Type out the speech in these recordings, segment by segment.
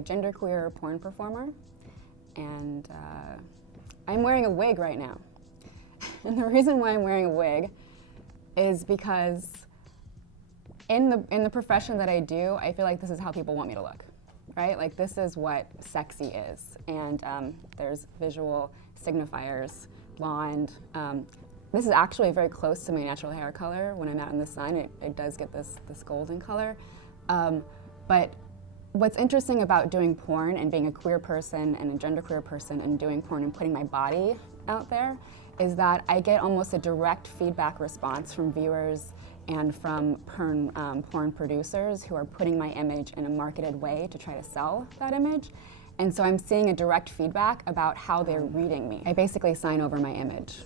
a genderqueer porn performer, and I'm wearing a wig right now. And the reason why I'm wearing a wig is because in the profession that I do, I feel like this is how people want me to look, right? Like this is what sexy is. And there's visual signifiers, blonde. This is actually very close to my natural hair color. When I'm out in the sun, it does get this golden color. But what's interesting about doing porn and being a queer person and a genderqueer person and doing porn and putting my body out there is that I get almost a direct feedback response from viewers and from porn producers who are putting my image in a marketed way to try to sell that image. And so I'm seeing a direct feedback about how they're reading me. I basically sign over my image.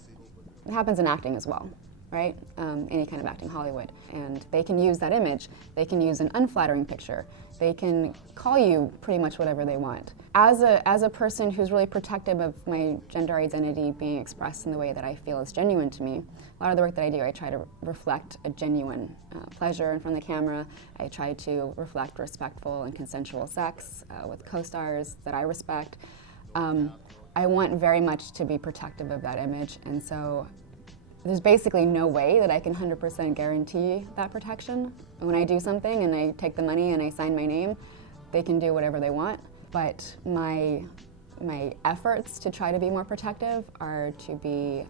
It happens in acting as well, right? Any kind of acting, Hollywood. And they can use that image. They can use an unflattering picture. They can call you pretty much whatever they want. As a person who's really protective of my gender identity being expressed in the way that I feel is genuine to me, a lot of the work that I do, I try to reflect a genuine pleasure in front of the camera. I try to reflect respectful and consensual sex with co-stars that I respect. I want very much to be protective of that image, and so there's basically no way that I can 100% guarantee that protection. When I do something and I take the money and I sign my name, they can do whatever they want. But my efforts to try to be more protective are to be,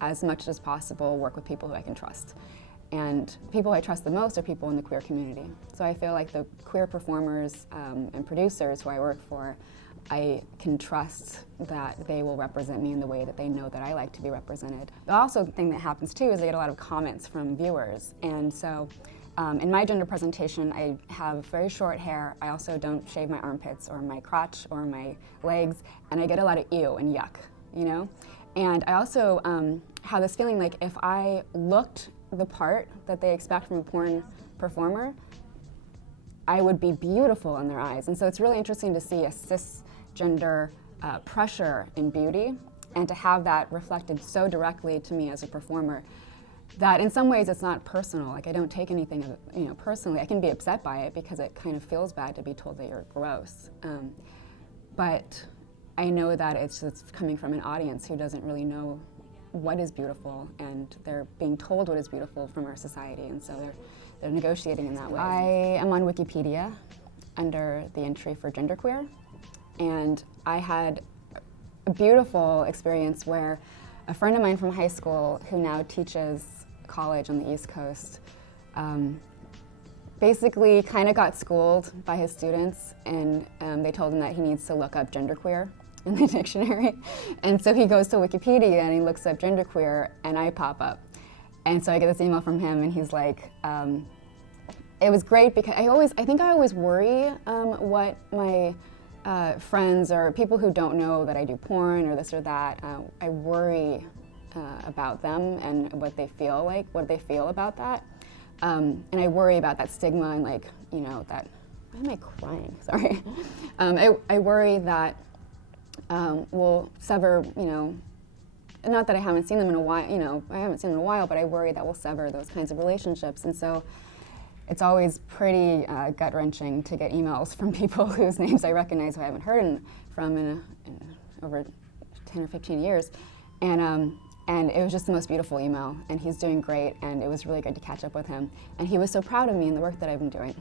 as much as possible, work with people who I can trust. And people I trust the most are people in the queer community. So I feel like the queer performers and producers who I work for, I can trust that they will represent me in the way that they know that I like to be represented. The also thing that happens too is I get a lot of comments from viewers. And so in my gender presentation, I have very short hair. I also don't shave my armpits or my crotch or my legs. And I get a lot of ew and yuck, you know? And I also have this feeling like if I looked the part that they expect from a porn performer, I would be beautiful in their eyes. And so it's really interesting to see a cisgender pressure in beauty and to have that reflected so directly to me as a performer that in some ways it's not personal. Like I don't take anything of it, personally. I can be upset by it because it kind of feels bad to be told that you're gross. But I know that it's coming from an audience who doesn't really know what is beautiful, and they're being told what is beautiful from our society, and so they're negotiating in that way. I am on Wikipedia under the entry for genderqueer, and I had a beautiful experience where a friend of mine from high school who now teaches college on the East Coast basically kind of got schooled by his students, and they told him that he needs to look up genderqueer in the dictionary. And so he goes to Wikipedia and he looks up genderqueer, and I pop up. And so I get this email from him, and he's like, it was great because I think I always worry what my friends or people who don't know that I do porn or this or that, I worry about them and what they feel like, what they feel about that. And I worry about that stigma and that, why am I crying? Sorry. I worry that we'll sever, not that I haven't seen them in a while, I haven't seen them in a while, but I worry that we'll sever those kinds of relationships. And so it's always pretty gut-wrenching to get emails from people whose names I recognize who I haven't heard from in over 10 or 15 years. And it was just the most beautiful email, and he's doing great, and it was really good to catch up with him. And he was so proud of me and the work that I've been doing.